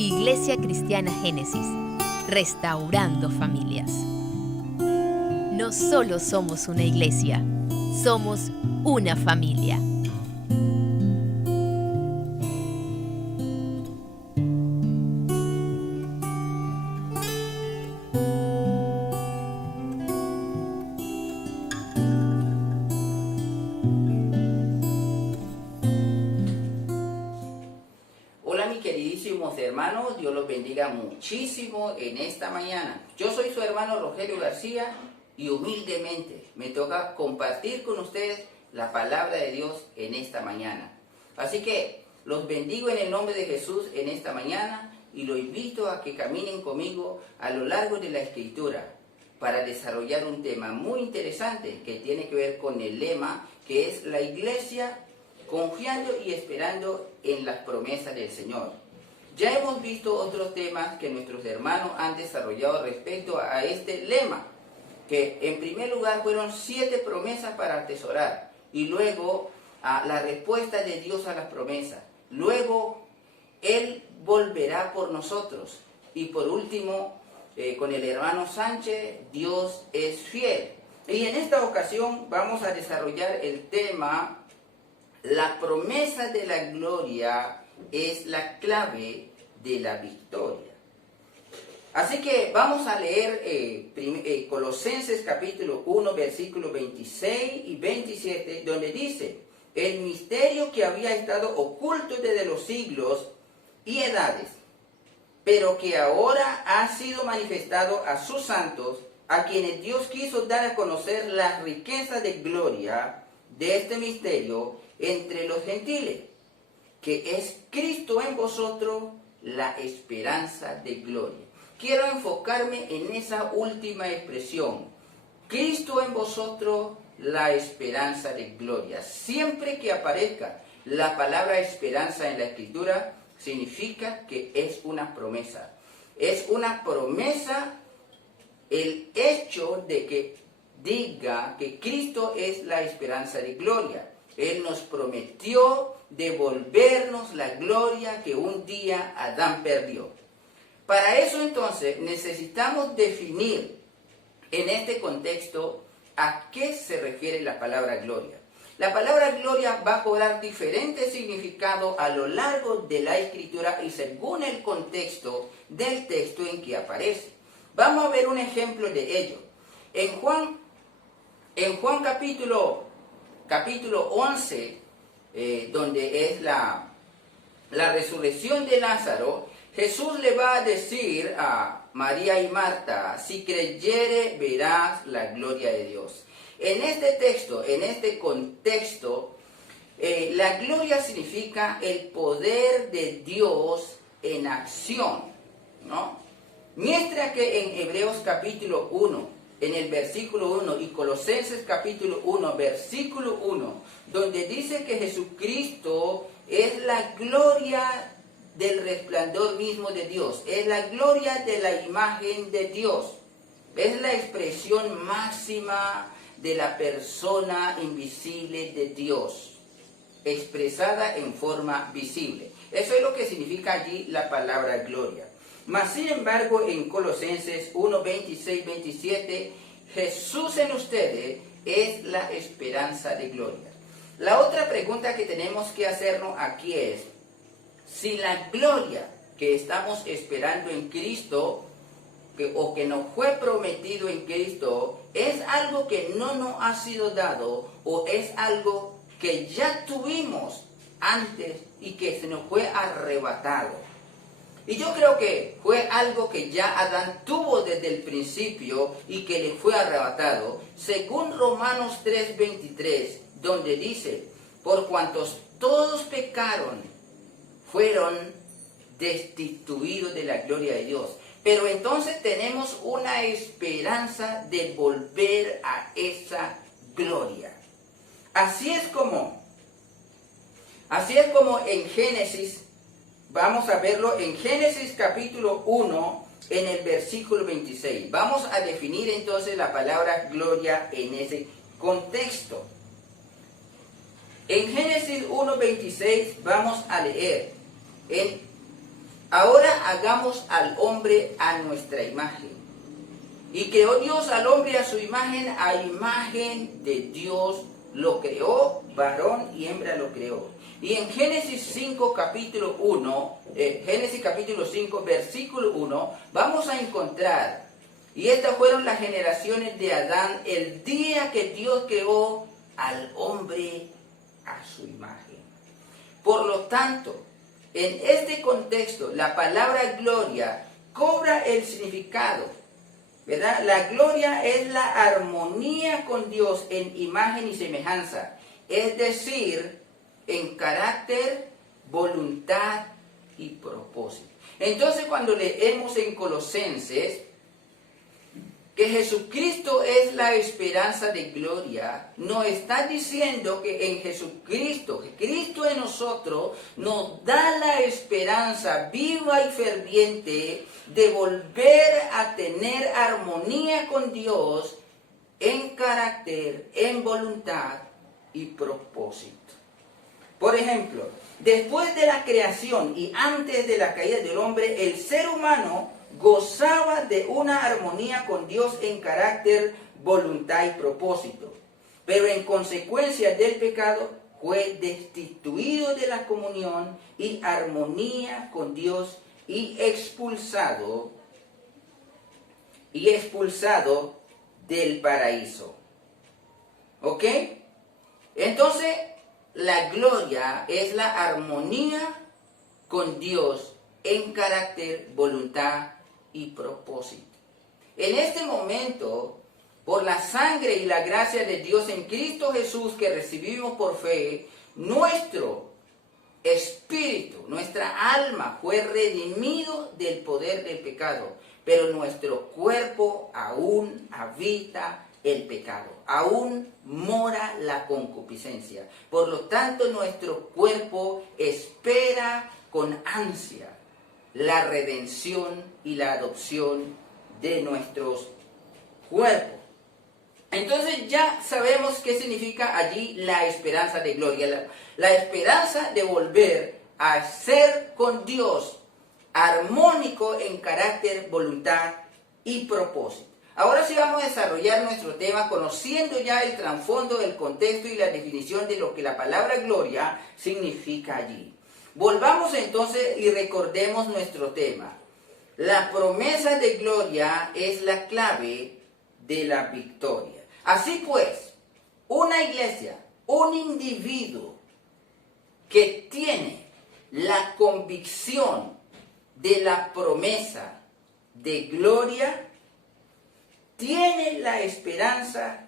Iglesia Cristiana Génesis, restaurando familias. No solo somos una iglesia, somos una familia. Hola mis queridísimos hermanos, Dios los bendiga muchísimo en esta mañana. Yo soy su hermano Rogelio García y humildemente me toca compartir con ustedes la palabra de Dios en esta mañana. Así que los bendigo en el nombre de Jesús en esta mañana y los invito a que caminen conmigo a lo largo de la Escritura para desarrollar un tema muy interesante que tiene que ver con el lema que es la iglesia confiando y esperando en las promesas del Señor. Ya hemos visto otros temas que nuestros hermanos han desarrollado respecto a este lema, que en primer lugar fueron 7 promesas para atesorar, y luego la respuesta de Dios a las promesas, luego Él volverá por nosotros, y por último, con el hermano Sánchez, Dios es fiel. Y en esta ocasión vamos a desarrollar el tema la promesa de la gloria es la clave de la victoria. Así que vamos a leer Colosenses capítulo 1, versículos 26 y 27, donde dice: el misterio que había estado oculto desde los siglos y edades, pero que ahora ha sido manifestado a sus santos, a quienes Dios quiso dar a conocer la riqueza de gloria de este misterio entre los gentiles, que es Cristo en vosotros, la esperanza de gloria. Quiero enfocarme en esa última expresión, Cristo en vosotros, la esperanza de gloria. Siempre que aparezca la palabra esperanza en la Escritura, significa que es una promesa. Es una promesa el hecho de que diga que Cristo es la esperanza de gloria. Él nos prometió devolvernos la gloria que un día Adán perdió. Para eso entonces necesitamos definir en este contexto a qué se refiere la palabra gloria. La palabra gloria va a cobrar diferentes significados a lo largo de la Escritura y según el contexto del texto en que aparece. Vamos a ver un ejemplo de ello. En Juan capítulo 11, donde es la resurrección de Lázaro, Jesús le va a decir a María y Marta: si creyere verás la gloria de Dios. En este texto, en este contexto, la gloria significa el poder de Dios en acción, ¿no? Mientras que en Hebreos capítulo 1, en el versículo 1 y Colosenses capítulo 1, versículo 1, donde dice que Jesucristo es la gloria del resplandor mismo de Dios, es la gloria de la imagen de Dios, es la expresión máxima de la persona invisible de Dios, expresada en forma visible. Eso es lo que significa allí la palabra gloria. Mas sin embargo, en Colosenses 1, 26, 27, Jesús en ustedes es la esperanza de gloria. La otra pregunta que tenemos que hacernos aquí es: si la gloria que estamos esperando en Cristo, o que nos fue prometido en Cristo, es algo que no nos ha sido dado, o es algo que ya tuvimos antes y que se nos fue arrebatado. Y yo creo que fue algo que ya Adán tuvo desde el principio y que le fue arrebatado, según Romanos 3:23, donde dice: por cuantos todos pecaron, fueron destituidos de la gloria de Dios. Pero entonces tenemos una esperanza de volver a esa gloria. Así es como en Génesis, vamos a verlo en Génesis capítulo 1, en el versículo 26. Vamos a definir entonces la palabra gloria en ese contexto. En Génesis 1:26 vamos a leer: ahora hagamos al hombre a nuestra imagen. Y creó Dios al hombre a su imagen, a imagen de Dios lo creó, varón y hembra lo creó. Y en Génesis 5, capítulo 1, Génesis capítulo 5, versículo 1, vamos a encontrar, y estas fueron las generaciones de Adán el día que Dios creó al hombre a su imagen. Por lo tanto, en este contexto, la palabra gloria cobra el significado, ¿verdad? La gloria es la armonía con Dios en imagen y semejanza, es decir, en carácter, voluntad y propósito. Entonces, cuando leemos en Colosenses que Jesucristo es la esperanza de gloria, nos está diciendo que en Jesucristo, Cristo en nosotros, nos da la esperanza viva y ferviente de volver a tener armonía con Dios en carácter, en voluntad y propósito. Por ejemplo, después de la creación y antes de la caída del hombre, el ser humano gozaba de una armonía con Dios en carácter, voluntad y propósito. Pero en consecuencia del pecado fue destituido de la comunión y armonía con Dios y expulsado del paraíso. ¿Ok? Entonces, la gloria es la armonía con Dios en carácter, voluntad y propósito. En este momento, por la sangre y la gracia de Dios en Cristo Jesús que recibimos por fe, nuestro espíritu, nuestra alma fue redimido del poder del pecado, pero nuestro cuerpo aún habita el pecado, aún mora la concupiscencia. Por lo tanto, nuestro cuerpo espera con ansia la redención y la adopción de nuestros cuerpos. Entonces ya sabemos qué significa allí la esperanza de gloria, la esperanza de volver a ser con Dios armónico en carácter, voluntad y propósito. Ahora sí vamos a desarrollar nuestro tema conociendo ya el trasfondo, el contexto y la definición de lo que la palabra gloria significa allí. Volvamos entonces y recordemos nuestro tema. La promesa de gloria es la clave de la victoria. Así pues, una iglesia, un individuo que tiene la convicción de la promesa de gloria, tiene la esperanza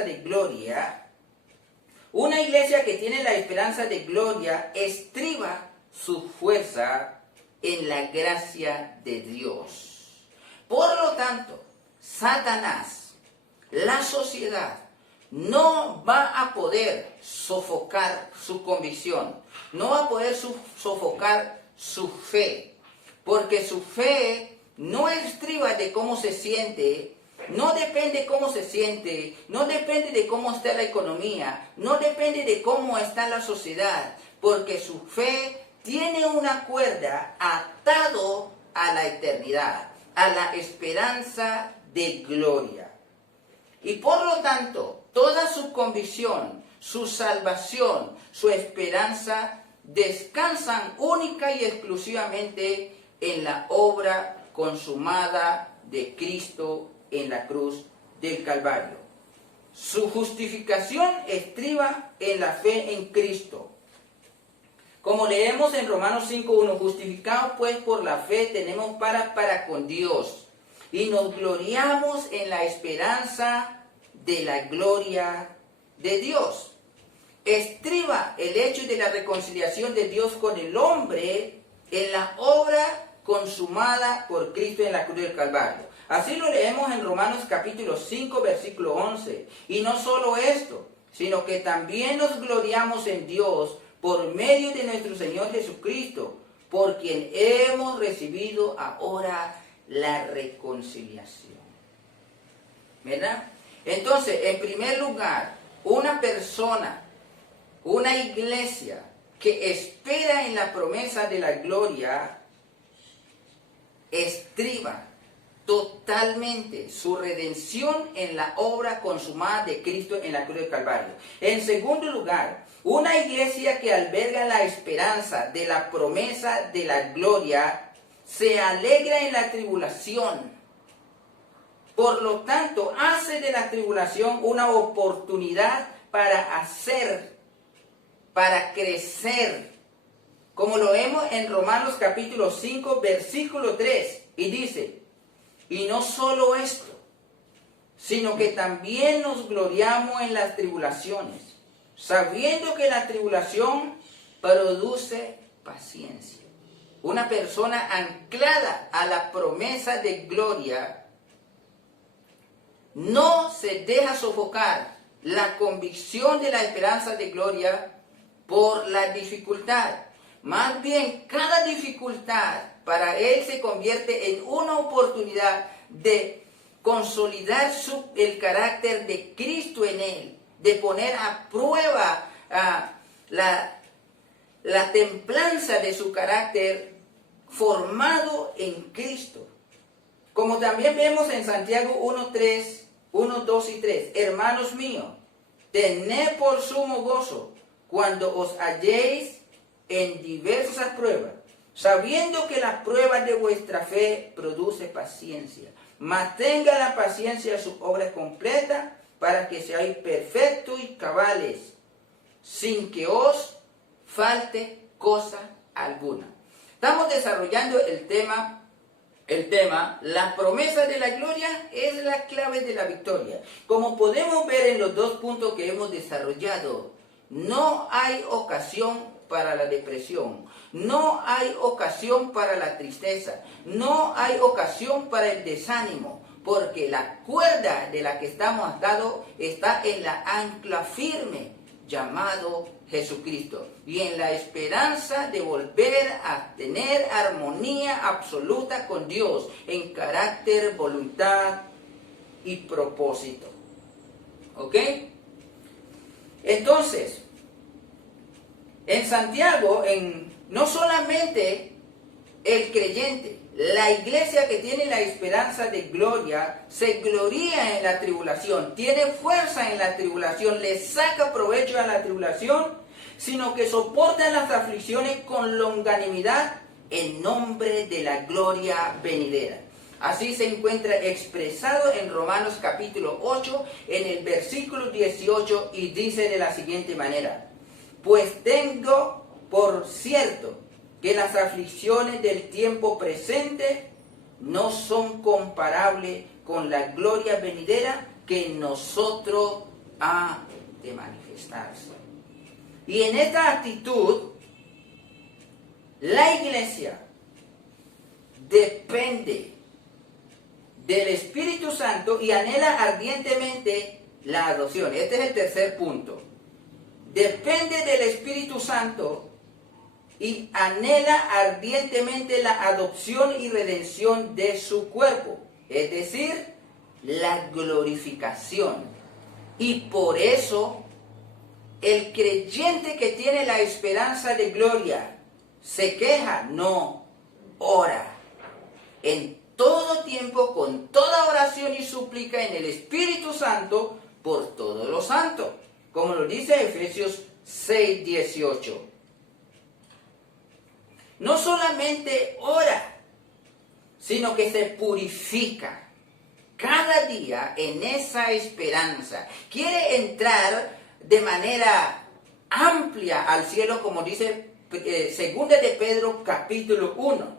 de gloria. Una iglesia que tiene la esperanza de gloria estriba su fuerza en la gracia de Dios. Por lo tanto, Satanás, la sociedad, no va a poder sofocar su convicción, no va a poder sofocar su fe, porque su fe no estriba de cómo se siente, no depende de cómo se siente, no depende de cómo está la economía, no depende de cómo está la sociedad, porque su fe tiene una cuerda atado a la eternidad, a la esperanza de gloria. Y por lo tanto, toda su convicción, su salvación, su esperanza descansan única y exclusivamente en la obra consumada de Cristo en la cruz del Calvario. Su justificación estriba en la fe en Cristo. Como leemos en Romanos 5:1, justificados pues por la fe tenemos para con Dios y nos gloriamos en la esperanza de la gloria de Dios. Estriba el hecho de la reconciliación de Dios con el hombre en la obra consumada por Cristo en la cruz del Calvario. Así lo leemos en Romanos capítulo 5, versículo 11. Y no solo esto, sino que también nos gloriamos en Dios por medio de nuestro Señor Jesucristo, por quien hemos recibido ahora la reconciliación. ¿Verdad? Entonces, en primer lugar, una persona, una iglesia que espera en la promesa de la gloria, estriba totalmente su redención en la obra consumada de Cristo en la cruz del Calvario. En segundo lugar, una iglesia que alberga la esperanza de la promesa de la gloria se alegra en la tribulación. Por lo tanto, hace de la tribulación una oportunidad para crecer, como lo vemos en Romanos capítulo 5, versículo 3, y dice, y no solo esto, sino que también nos gloriamos en las tribulaciones, sabiendo que la tribulación produce paciencia. Una persona anclada a la promesa de gloria no se deja sofocar la convicción de la esperanza de gloria por la dificultad. Más bien, cada dificultad para él se convierte en una oportunidad de consolidar el carácter de Cristo en él, de poner a prueba la templanza de su carácter formado en Cristo. Como también vemos en Santiago 1:3, 1, 2 y 3, hermanos míos, tened por sumo gozo cuando os halléis en diversas pruebas, sabiendo que la prueba de vuestra fe produce paciencia. Mantenga la paciencia su obra completa, para que seáis perfectos y cabales, sin que os falte cosa alguna. Estamos desarrollando el tema, la promesa de la gloria es la clave de la victoria. Como podemos ver en los dos puntos que hemos desarrollado, no hay ocasión para la depresión, no hay ocasión para la tristeza, no hay ocasión para el desánimo, porque la cuerda de la que estamos atados está en la ancla firme llamado Jesucristo, y en la esperanza de volver a tener armonía absoluta con Dios en carácter, voluntad y propósito. ¿Ok? Entonces, en Santiago, no solamente el creyente, la iglesia que tiene la esperanza de gloria, se gloría en la tribulación, tiene fuerza en la tribulación, le saca provecho a la tribulación, sino que soporta las aflicciones con longanimidad en nombre de la gloria venidera. Así se encuentra expresado en Romanos capítulo 8, en el versículo 18, y dice de la siguiente manera: pues tengo por cierto que las aflicciones del tiempo presente no son comparables con la gloria venidera que en nosotros ha de manifestarse. Y en esta actitud, la iglesia depende del Espíritu Santo y anhela ardientemente la adopción. Este es el tercer punto. Depende del Espíritu Santo y anhela ardientemente la adopción y redención de su cuerpo, es decir, la glorificación. Y por eso, el creyente que tiene la esperanza de gloria se queja, no, ora. En todo tiempo, con toda oración y súplica en el Espíritu Santo, por todos los santos, como lo dice Efesios 6:18. No solamente ora, sino que se purifica cada día en esa esperanza. Quiere entrar de manera amplia al cielo, como dice 2 de Pedro capítulo 1.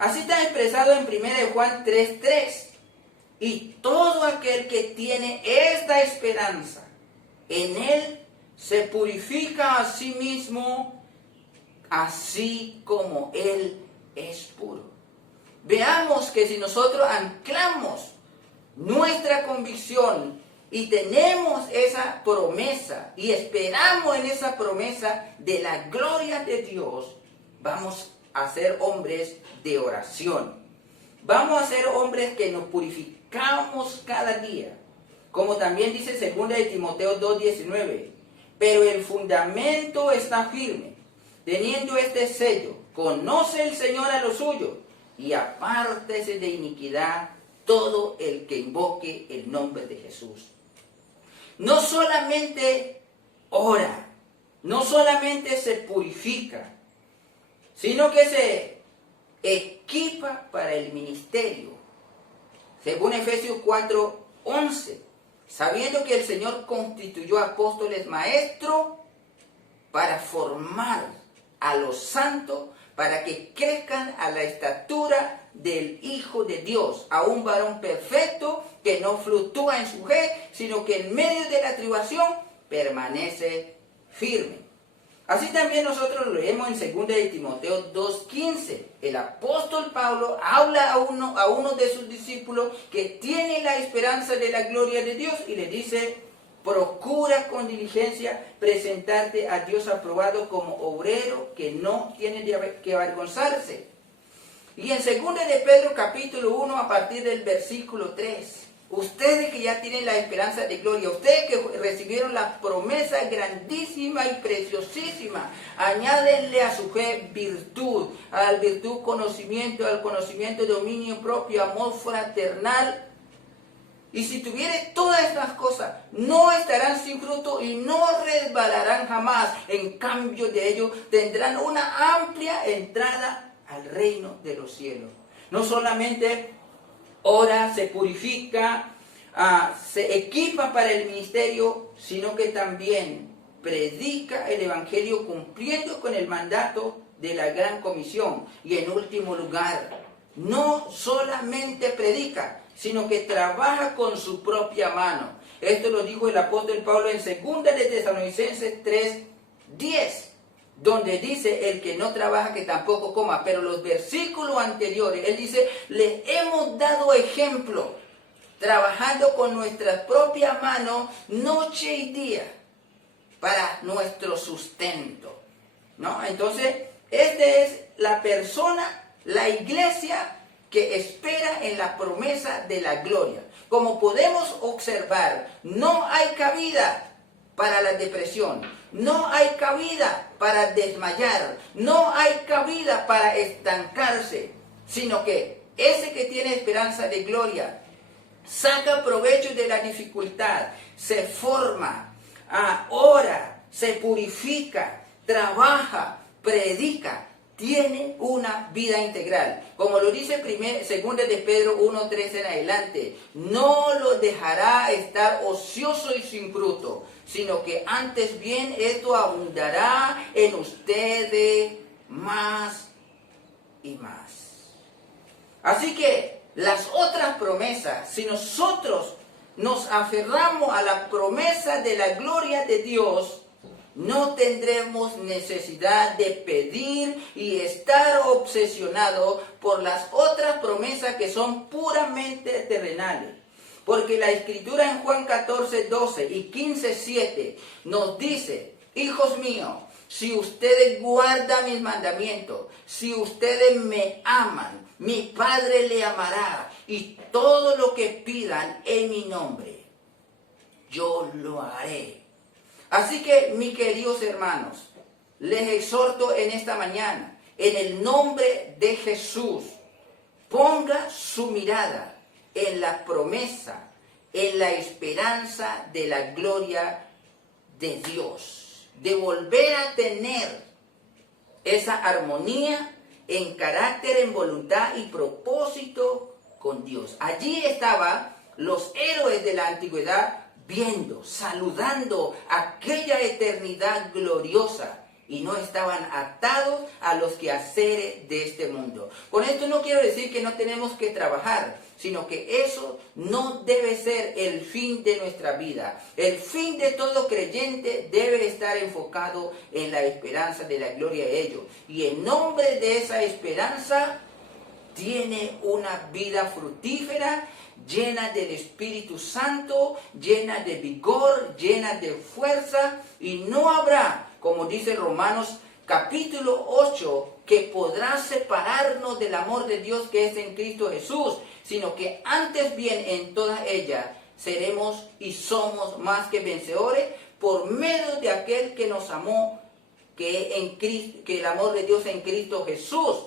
Así está expresado en 1 Juan 3:3. Y todo aquel que tiene esta esperanza, en él se purifica a sí mismo, así como Él es puro. Veamos que si nosotros anclamos nuestra convicción y tenemos esa promesa y esperamos en esa promesa de la gloria de Dios, vamos a ser hombres de oración. Vamos a ser hombres que nos purificamos cada día. Como también dice 2 de Timoteo 2:19. Pero el fundamento está firme. Teniendo este sello, conoce el Señor a los suyos, y apártese de iniquidad todo el que invoque el nombre de Jesús. No solamente ora, no solamente se purifica, sino que se equipa para el ministerio. Según Efesios 4:11, sabiendo que el Señor constituyó apóstoles maestros para formar a los santos, para que crezcan a la estatura del Hijo de Dios, a un varón perfecto que no fluctúa en su fe, sino que en medio de la tribulación permanece firme. Así también nosotros lo leemos en 2 de Timoteo 2:15. El apóstol Pablo habla a uno de sus discípulos que tiene la esperanza de la gloria de Dios y le dice: procura con diligencia presentarte a Dios aprobado como obrero que no tiene que avergonzarse. Y en 2 de Pedro capítulo 1 a partir del versículo 3. Ustedes que ya tienen la esperanza de gloria, ustedes que recibieron la promesa grandísima y preciosísima, añádenle a su fe virtud, a la virtud conocimiento, al conocimiento dominio propio, amor fraternal. Y si tuvieres todas estas cosas, no estarán sin fruto y no resbalarán jamás. En cambio de ello, tendrán una amplia entrada al reino de los cielos. No solamente ora, se purifica, se equipa para el ministerio, sino que también predica el evangelio cumpliendo con el mandato de la gran comisión. Y en último lugar, no solamente predica, sino que trabaja con su propia mano. Esto lo dijo el apóstol Pablo en 2 de Tesalonicenses 3:10. Donde dice: el que no trabaja que tampoco coma. Pero los versículos anteriores, él dice: les hemos dado ejemplo, trabajando con nuestra propia mano noche y día para nuestro sustento, ¿no? Entonces, esta es la persona, la iglesia que espera en la promesa de la gloria. Como podemos observar, no hay cabida para la depresión, no hay cabida para desmayar, no hay cabida para estancarse, sino que ese que tiene esperanza de gloria saca provecho de la dificultad, se forma, ora, se purifica, trabaja, predica, tiene una vida integral. Como lo dice 2 de Pedro 1:3 en adelante, no lo dejará estar ocioso y sin fruto, sino que antes bien esto abundará en ustedes más y más. Así que las otras promesas, si nosotros nos aferramos a la promesa de la gloria de Dios, no tendremos necesidad de pedir y estar obsesionados por las otras promesas que son puramente terrenales. Porque la Escritura en Juan 14:12 y 15:7 nos dice: hijos míos, si ustedes guardan mis mandamientos, si ustedes me aman, mi Padre le amará, y todo lo que pidan en mi nombre, yo lo haré. Así que, mis queridos hermanos, les exhorto en esta mañana, en el nombre de Jesús, ponga su mirada en la promesa, en la esperanza de la gloria de Dios, de volver a tener esa armonía en carácter, en voluntad y propósito con Dios. Allí estaban los héroes de la antigüedad viendo, saludando aquella eternidad gloriosa, y no estaban atados a los quehaceres de este mundo. Con esto no quiero decir que no tenemos que trabajar, sino que eso no debe ser el fin de nuestra vida. El fin de todo creyente debe estar enfocado en la esperanza de la gloria de ellos. Y en nombre de esa esperanza, tiene una vida fructífera, llena del Espíritu Santo, llena de vigor, llena de fuerza, y no habrá, como dice Romanos capítulo 8, que podrá separarnos del amor de Dios que es en Cristo Jesús, sino que antes bien en todas ellas seremos y somos más que vencedores por medio de aquel que nos amó, que el amor de Dios en Cristo Jesús.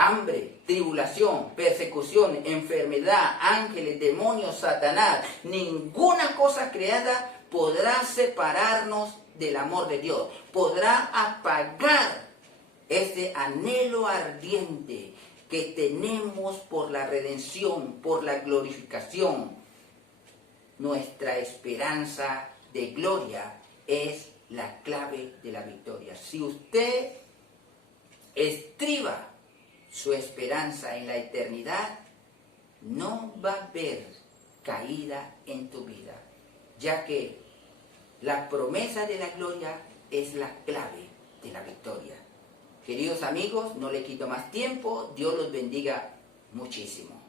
hambre, tribulación, persecución, enfermedad, ángeles, demonios, Satanás, ninguna cosa creada podrá separarnos del amor de Dios, podrá apagar este anhelo ardiente que tenemos por la redención, por la glorificación. Nuestra esperanza de gloria es la clave de la victoria. Si usted estriba su esperanza en la eternidad, no va a haber caída en tu vida, ya que la promesa de la gloria es la clave de la victoria. Queridos amigos, no le quito más tiempo, Dios los bendiga muchísimo.